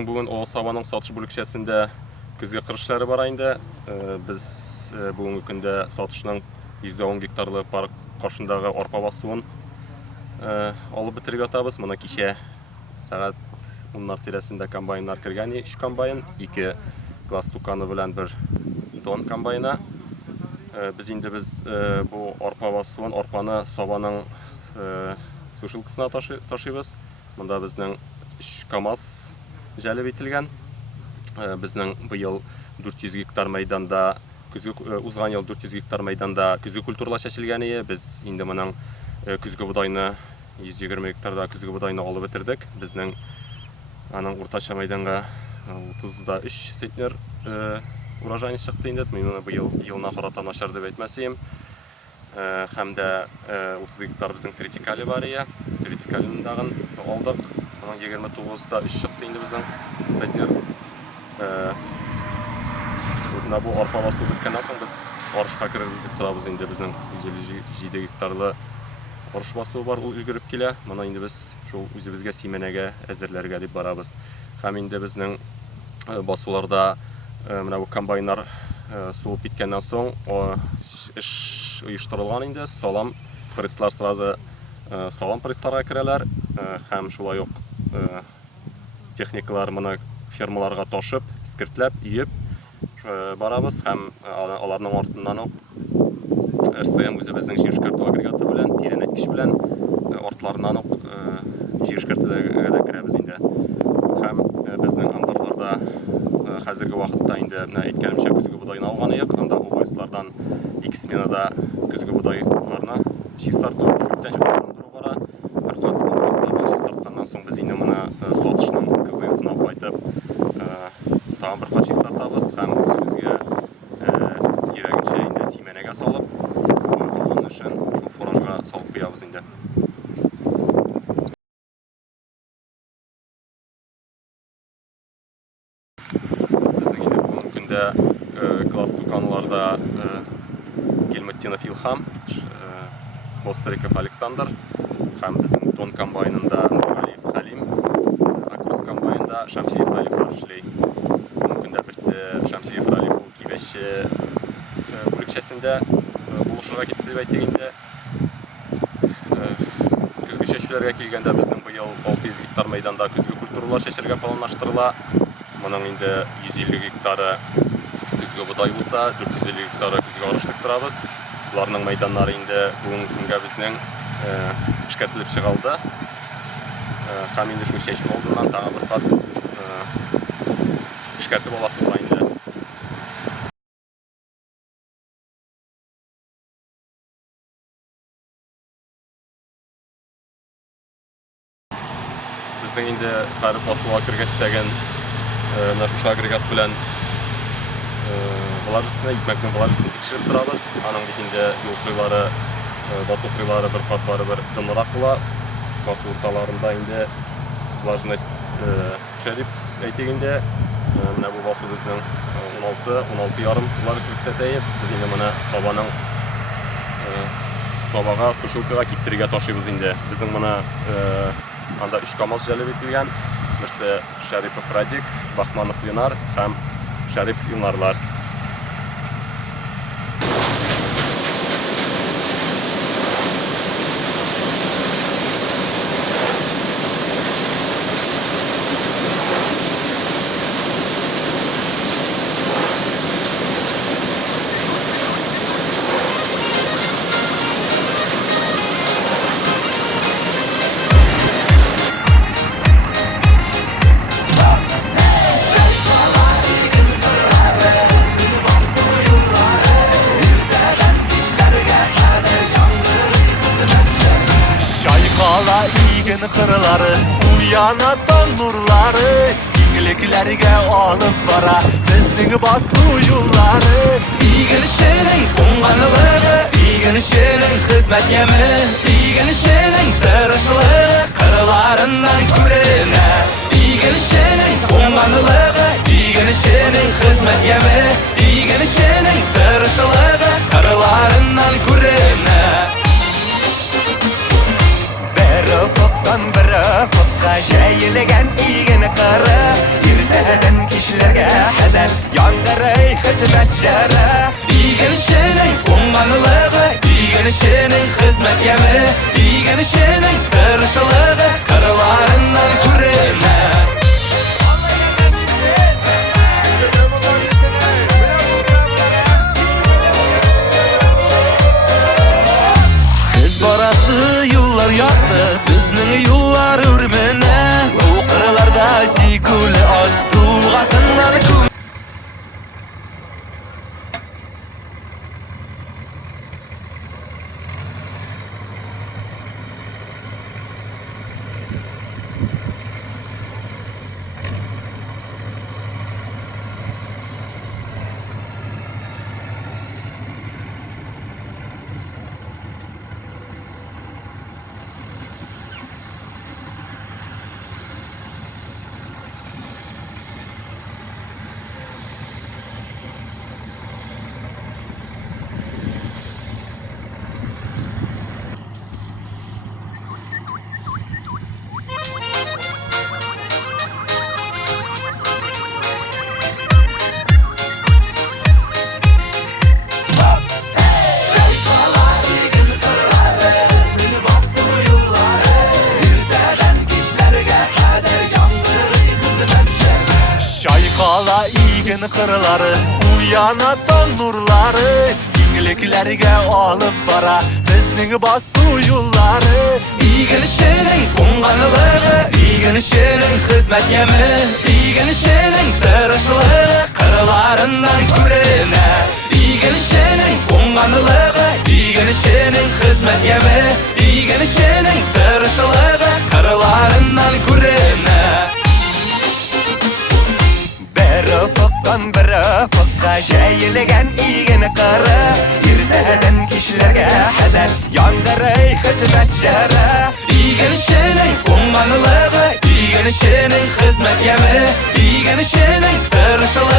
Bizning bugun o savanın satış bölükçesinde күзге кырышлары бар инде. Biz бүгенге көндә сатышның 110 гектарлы парк каршындагы арпа басуын алып бетереп ятабыз. Моны кичә сәгать 10 тирәсендә комбайннар кергән, 3 комбайн, 2 класс туканы белән 1 тон комбайна. Biz bu arpa basуын, арпаны сабаның сушилкасына ташыйбыз. Монда безнең 3 КАМАЗ җәлеп ителгән. Безнең быел 400 гектар мәйданда, узган ел 400 гектар мәйданда күзге культуралар чәчелгән иде. Без инде моның күзге будайны 120 гектарда күзге будайны алып бетердек. Безнең аның уртача мәйданга 33 центнер урожай чыкты инде. Мен быел елына карата начар дип әйтмәсем. Һәм дә 30 гектар безнең третикали бар иде. Третикалин дагын алдык. Аның 29да 3 чыкты инде безнең центнер. Bu arpa basуы биткәннән соң без арышка керербез дип торабыз инде. Безнең 157 гектарлы арыш басуы бар, ул өлгереп килә. Моны инде без шул үзебезгә сименәгә әзерләргә дип барабыз. Һәм инде безнең басуларда менә бу комбайннар суып биткәннән соң эш оештырылган инде. Салам пресслар сразу салам прессларга керәләр. Һәм шулай ук техникалар моны фермаларга ташып, скиртләп, иеп барабыз. Һәм аларның артыннан ук РСМ үзебезнең җир агрегаты белән, тирәнәткеч белән артларыннан ук җир эшкәртүгә дә керәбез инде. Һәм безнең амбарларда хәзерге вакытта инде менә әйткәнемчә күзге будайны алган идек. Анда областлардан 2 сменада күзге будайларны чистарту, шүптән чистарту бара. Бер кат областлардан чистартканнан соң без инде моны сатышның кызыгысына кайтып тагын бер кат чистартабыз һәм үзебезгә кирәгенчә инде сименәгә салып, калган эшен фуражга салып куябыз инде. Безнең инде бүгенге көндә класс туканларда Гельмутдинов Илхам, Мостариков Александр һәм безнең тон комбайнында Галиев Хәлим, Акрос комбайнында Шәмсиев Алиф эшләй. Бүгенге берсе Шәмсиев Алиф кибәче бүлекчәсендә булышырга китте дип әйтик инде. Күзге чәчүләргә килгәндә безнең быел 600 гектар мәйданда күзге культуралар чәчәргә планлаштырыла. Моның инде 150 гектары күзге будай булса, 450 гектары күзге арыш тотабыз. Буларның мәйданнары инде бүгенге көнгә безнең эшкәртелеп чыгалды. Һәм инде шул чәчү алдыннан тагын бер кат эшкәртеп аласы була инде. Безнең инде хәрби басуга кергәчтәген шушы агрегат белән влажесына, икмәкнең влажесын тикшереп торабыз. Аның бит инде юл кырыйлары, басу кырыйлары бер кат барыбер дымрак була. Басу урталарында инде влажность төшә дип әйтик инде. Менә бу басу безнең 16,5 влажность күрсәтә. Без инде моны сабага сушилкага киптерергә ташыйбыз инде. Безнең моны анда 3 КАМАЗ җәлеп ителгән. Берсе Шәрипов Радик, Бахманов Ленар һәм Шәрипов Илнарлар. Kırıları, uyanatan nurları, İngliklerge alıp bara bizning basu yolları. İgilişinin onganlığı, İgilişinin hizmet yemi, İgilişinin tırışlığı, kırılarından kürene. İgilişinin onganlığı, İgilişinin hizmet yemi, İgilişinin tırışlığı, kırılarından kürene. Bir ufuktan bir ufukka jayilgan igin qara hizmet yere İyigen işinin ummanılığı İyigen işinin hizmet yeme İyigen işinin kırışılığı Kırılarından kürene Kız barası yollar yaktı Bizning yollar ürmene Bu kırılarda Jiguli at Tuğasından kum Şayqala iğin qırları Uyanatan nurları Yeniliklerge alıp bara Bizning basu yolları İğin işinin unganılığı İğin işinin hizmet yemi İğin işinin tırışılığı Kırılarından kürene İğin işinin unganılığı İğin işinin hizmet yemi İğin işinin tırışılığı Kırılarından kürene Fıkkan biri fıkka Jeyilgen iğini kırı Yirteden kişilerge heder Yangırı hizmet yere İğin işinin ummanılığı İğin işinin hizmet yemi İğin işinin tırışılığı